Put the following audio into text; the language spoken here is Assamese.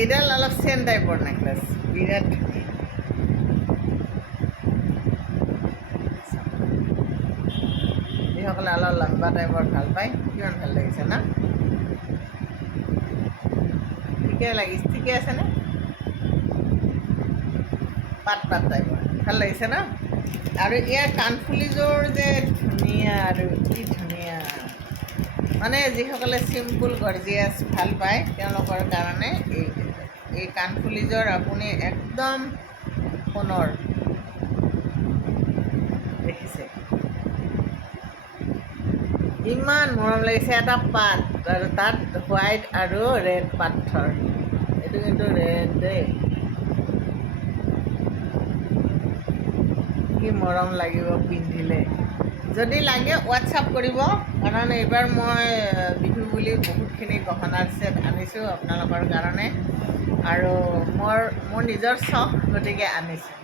এইডাল অলপ চেন টাইপৰ নেকলেছ, বিৰাট ধুনীয়া। যিসকলে অলপ লম্বা টাইপৰ ভাল পায়, কিমান ভাল লাগিছে না? ঠিকে লাগিছে, ঠিকে আছেনে? পাত পাত টাইপৰ ভাল লাগিছে ন? আৰু ইয়াৰ কাণফুলিযোৰ যে ধুনীয়া, আৰু কি ধুনীয়া। মানে যিসকলে চিম্পুল গৰ্জিয়াছ ভাল পায় তেওঁলোকৰ কাৰণে এই কাণফুলিযোৰ আপুনি একদম সোণৰ। দেখিছে ইমান মৰম লাগিছে। এটা পাত আৰু তাত হোৱাইট আৰু ৰেড পাথৰ, এইটো কিন্তু ৰেড দেই। কি মৰম লাগিব পিন্ধিলে। যদি লাগে হোৱাটছআপ কৰিব, কাৰণ এইবাৰ মই বিহু বুলি বহুতখিনি গহনাৰ ছেট আনিছোঁ আপোনালোকৰ কাৰণে, আৰু মোৰ নিজৰ চখ গতিকে আনিছোঁ।